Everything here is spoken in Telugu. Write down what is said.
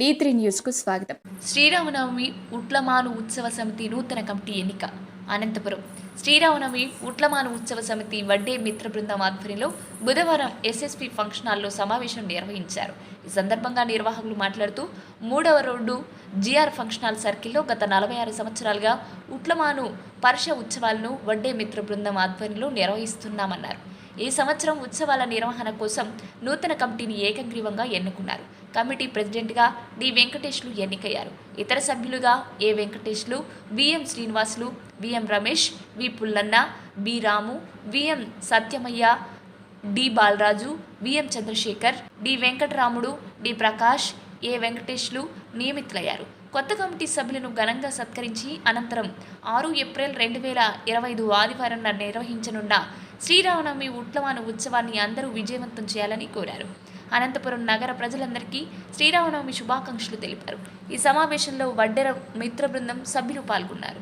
D3 న్యూస్కు స్వాగతం. శ్రీరామనవమి ఉట్లమాను ఉత్సవ సమితి నూతన కమిటీ ఎన్నిక. అనంతపురం శ్రీరామనవమి ఉట్లమాను ఉత్సవ సమితి వడ్డే మిత్ర బృందం ఆధ్వర్యంలో బుధవారం ఎస్ఎస్పీ ఫంక్షన్ హాల్లో సమావేశం నిర్వహించారు. ఈ సందర్భంగా నిర్వాహకులు మాట్లాడుతూ 3వ రోడ్డు జిఆర్ ఫంక్షన్ హాల్ సర్కిల్లో గత 46 సంవత్సరాలుగా ఉట్లమాను పర్ష ఉత్సవాలను వడ్డే మిత్ర బృందం ఆధ్వర్యంలో నిర్వహిస్తున్నామన్నారు. ఈ సంవత్సరం ఉత్సవాల నిర్వహణ కోసం నూతన కమిటీని ఏకగ్రీవంగా ఎన్నుకున్నారు. కమిటీ ప్రెసిడెంట్గా డి వెంకటేష్లు ఎన్నికయ్యారు. ఇతర సభ్యులుగా A Venkateshlu, VM Srinivasulu, VM Ramesh, V Pullanna, B Ramu, VM Satyamayya, D Balaraju, VM Chandrashekar, D Venkataramudu, D Prakash, A Venkateshlu నియమితులయ్యారు. కొత్త కమిటీ సభ్యులను ఘనంగా సత్కరించి అనంతరం 6 ఏప్రిల్ 2025 ఆదివారం నిర్వహించనున్న శ్రీరామనవమి ఉట్లమాను ఉత్సవాన్ని అందరూ విజయవంతం చేయాలని కోరారు. అనంతపురం నగర ప్రజలందరికీ శ్రీరామనవమి శుభాకాంక్షలు తెలిపారు. ఈ సమావేశంలో వడ్డెర మిత్ర బృందం సభ్యులు పాల్గొన్నారు.